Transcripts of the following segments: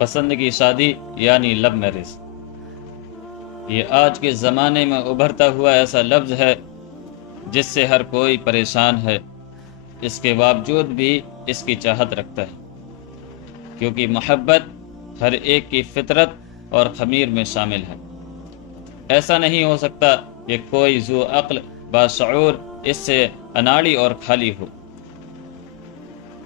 پسند کی شادی یعنی لو میرج، یہ آج کے زمانے میں ابھرتا ہوا ایسا لفظ ہے جس سے ہر کوئی پریشان ہے، اس کے باوجود بھی اس کی چاہت رکھتا ہے، کیونکہ محبت ہر ایک کی فطرت اور خمیر میں شامل ہے۔ ایسا نہیں ہو سکتا کہ کوئی ذو عقل باشعور اس سے اناڑی اور خالی ہو۔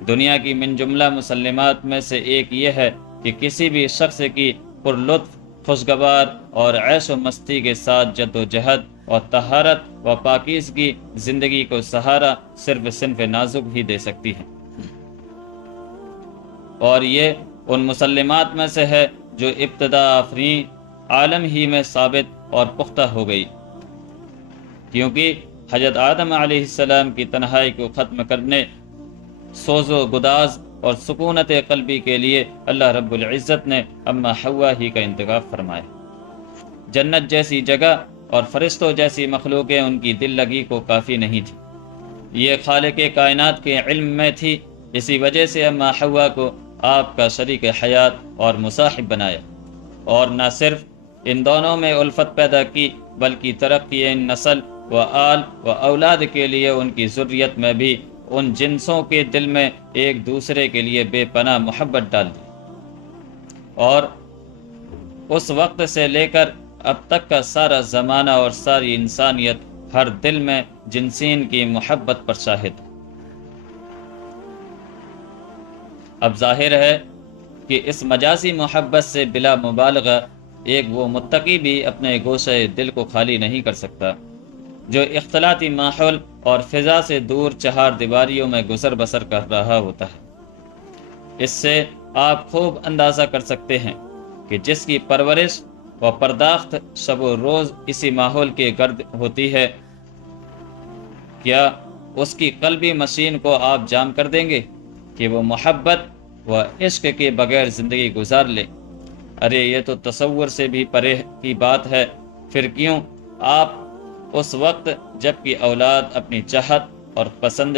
دنیا کی من جملہ مسلمات میں سے ایک یہ ہے کہ کسی بھی شخص کی پرلطف، خوشگوار اور عیش و مستی کے ساتھ جد و جہد اور طہارت و پاکیزگی زندگی کو سہارا صرف صنف نازک ہی دے سکتی ہے، اور یہ ان مسلمات میں سے ہے جو ابتدا آفرین عالم ہی میں ثابت اور پختہ ہو گئی، کیونکہ حضرت آدم علیہ السلام کی تنہائی کو ختم کرنے، سوز و گداز اور سکونت قلبی کے لیے اللہ رب العزت نے اما حوا ہی کا انتخاب فرمایا۔ جنت جیسی جگہ اور فرشتوں جیسی مخلوقیں ان کی دل لگی کو کافی نہیں تھی، یہ خالق کائنات کے علم میں تھی، اسی وجہ سے اما حوا کو آپ کا شریک حیات اور مصاحب بنایا، اور نہ صرف ان دونوں میں الفت پیدا کی بلکہ ترقی ان نسل و آل و اولاد کے لیے ان کی ذریت میں بھی ان جنسوں کے دل میں ایک دوسرے کے لیے بے پناہ محبت ڈال دی، اور اس وقت سے لے کر اب تک کا سارا زمانہ اور ساری انسانیت ہر دل میں جنسین کی محبت پر شاہد۔ اب ظاہر ہے کہ اس مجازی محبت سے بلا مبالغہ ایک وہ متقی بھی اپنے گوشے دل کو خالی نہیں کر سکتا جو اختلاطی ماحول اور فضا سے دور چہار دیواریوں میں گزر بسر کر رہا ہوتا ہے۔ اس سے آپ خوب اندازہ کر سکتے ہیں کہ جس کی پرورش و پرداخت شب و روز اسی ماحول کے گرد ہوتی ہے، کیا اس کی قلبی مشین کو آپ جام کر دیں گے کہ وہ محبت و عشق کے بغیر زندگی گزار لے؟ ارے یہ تو تصور سے بھی پرے کی بات ہے، پھر کیوں آپ اس وقت جب کہ اولاد اپنی چاہت اور پسند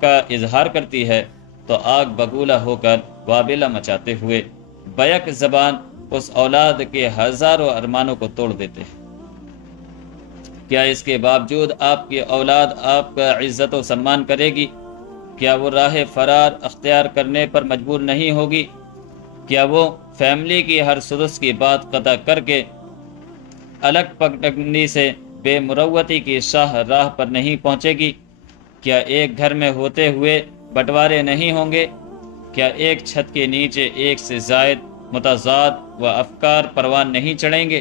کا اظہار کرتی ہے تو آگ بگولہ ہو کر وابلہ مچاتے ہوئے بیک زبان اس اولاد کے ہزاروں ارمانوں کو توڑ دیتے ہیں؟ کیا اس کے باوجود آپ کی اولاد آپ کا عزت و سمان کرے گی؟ کیا وہ راہ فرار اختیار کرنے پر مجبور نہیں ہوگی؟ کیا وہ فیملی کی ہر سدس کی بات قطع کر کے الگ پگڈنڈی سے بے مروتی کی شاہ راہ پر نہیں پہنچے گی؟ کیا ایک گھر میں ہوتے ہوئے بٹوارے نہیں ہوں گے؟ کیا ایک چھت کے نیچے ایک سے زائد متضاد و افکار پروان نہیں چڑھیں گے؟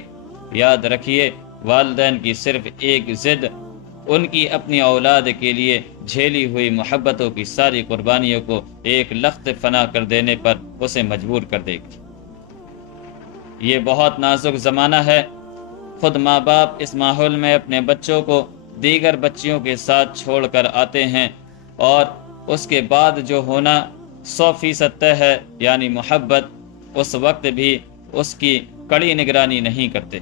یاد رکھیے، والدین کی صرف ایک ضد ان کی اپنی اولاد کے لیے جھیلی ہوئی محبتوں کی ساری قربانیوں کو ایک لخت فنا کر دینے پر اسے مجبور کر دے گی۔ یہ بہت نازک زمانہ ہے، خود ماں باپ اس ماحول میں اپنے بچوں کو دیگر بچیوں کے ساتھ چھوڑ کر آتے ہیں، اور اس کے بعد جو ہونا 100% طے ہے یعنی محبت، اس وقت بھی اس کی کڑی نگرانی نہیں کرتے۔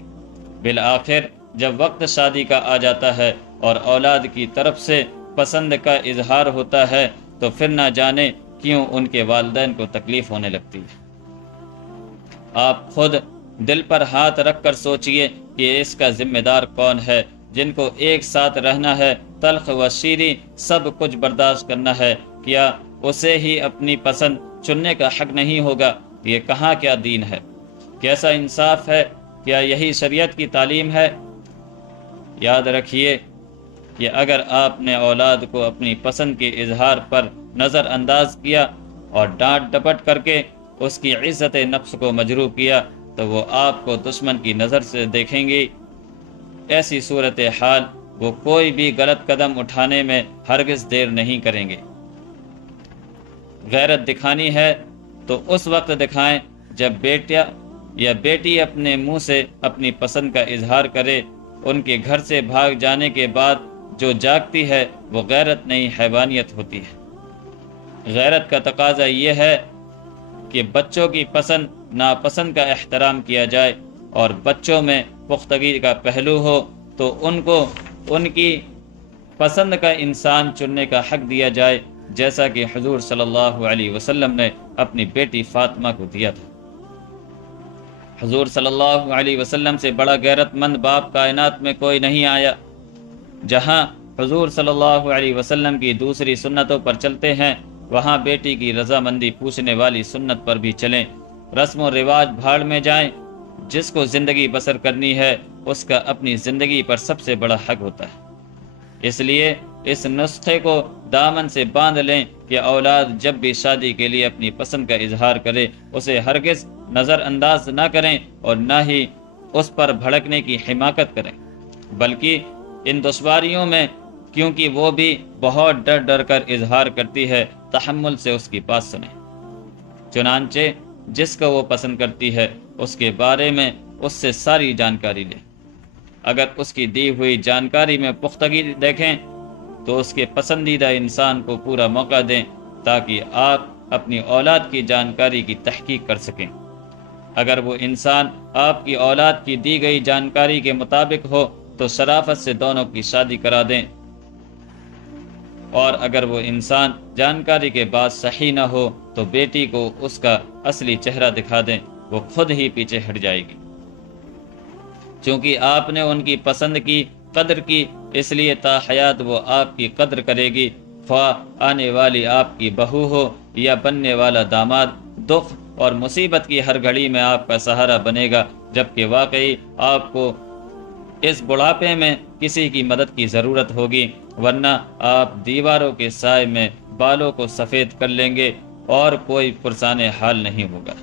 بالآخر جب وقت شادی کا آ جاتا ہے اور اولاد کی طرف سے پسند کا اظہار ہوتا ہے تو پھر نہ جانے کیوں ان کے والدین کو تکلیف ہونے لگتی ہے۔ آپ خود دل پر ہاتھ رکھ کر سوچئے کہ اس کا ذمہ دار کون ہے، جن کو ایک ساتھ رہنا ہے، تلخ و شیریں سب کچھ برداشت کرنا ہے، کیا اسے ہی اپنی پسند چننے کا حق نہیں ہوگا؟ یہ کہاں کیا دین ہے، کیسا انصاف ہے، کیا یہی شریعت کی تعلیم ہے؟ یاد رکھیے کہ اگر آپ نے اولاد کو اپنی پسند کے اظہار پر نظر انداز کیا اور ڈانٹ ڈپٹ کر کے اس کی عزت نفس کو مجروح کیا تو وہ آپ کو دشمن کی نظر سے دیکھیں گے۔ ایسی صورتحال وہ کوئی بھی غلط قدم اٹھانے میں ہرگز دیر نہیں کریں گے۔ غیرت دکھانی ہے تو اس وقت دکھائیں جب بیٹا یا بیٹی اپنے منہ سے اپنی پسند کا اظہار کرے۔ ان کے گھر سے بھاگ جانے کے بعد جو جاگتی ہے وہ غیرت نہیں، حیوانیت ہوتی ہے۔ غیرت کا تقاضا یہ ہے کہ بچوں کی پسند ناپسند کا احترام کیا جائے، اور بچوں میں پختگی کا پہلو ہو تو ان کو ان کی پسند کا انسان چننے کا حق دیا جائے، جیسا کہ حضور صلی اللہ علیہ وسلم نے اپنی بیٹی فاطمہ کو دیا تھا۔ حضور صلی اللہ علیہ وسلم سے بڑا غیرت مند باپ کائنات میں کوئی نہیں آیا۔ جہاں حضور صلی اللہ علیہ وسلم کی دوسری سنتوں پر چلتے ہیں، وہاں بیٹی کی رضامندی پوچھنے والی سنت پر بھی چلیں۔ رسم و رواج بھاڑ میں جائیں۔ جس کو زندگی بسر کرنی ہے اس کا اپنی زندگی پر سب سے بڑا حق ہوتا ہے۔ اس لیے اس نسخے کو دامن سے باندھ لیں کہ اولاد جب بھی شادی کے لیے اپنی پسند کا اظہار کرے، اسے ہرگز نظر انداز نہ کریں اور نہ ہی اس پر بھڑکنے کی حماقت کریں، بلکہ ان دشواریوں میں، کیونکہ وہ بھی بہت ڈر ڈر کر اظہار کرتی ہے، تحمل سے اس کی بات سنیں۔ چنانچہ جس کو وہ پسند کرتی ہے اس کے بارے میں اس سے ساری جانکاری لیں۔ اگر اس کی دی ہوئی جانکاری میں پختگی دیکھیں تو اس کے پسندیدہ انسان کو پورا موقع دیں تاکہ آپ اپنی اولاد کی جانکاری کی تحقیق کر سکیں۔ اگر وہ انسان آپ کی اولاد کی دی گئی جانکاری کے مطابق ہو تو شرافت سے دونوں کی شادی کرا دیں، اور اگر وہ انسان جانکاری کے بعد صحیح نہ ہو تو بیٹی کو اس کا اصلی چہرہ دکھا دیں، وہ خود ہی پیچھے ہٹ جائے گی۔ چونکہ آپ نے ان کی پسند کی قدر کی، اس لیے تا حیات وہ آپ کی قدر کرے گی، خواہ آنے والی آپ کی بہو ہو یا بننے والا داماد۔ دکھ اور مصیبت کی ہر گھڑی میں آپ کا سہارا بنے گا، جبکہ واقعی آپ کو اس بڑھاپے میں کسی کی مدد کی ضرورت ہوگی، ورنہ آپ دیواروں کے سائے میں بالوں کو سفید کر لیں گے اور کوئی پرسان حال نہیں ہوگا۔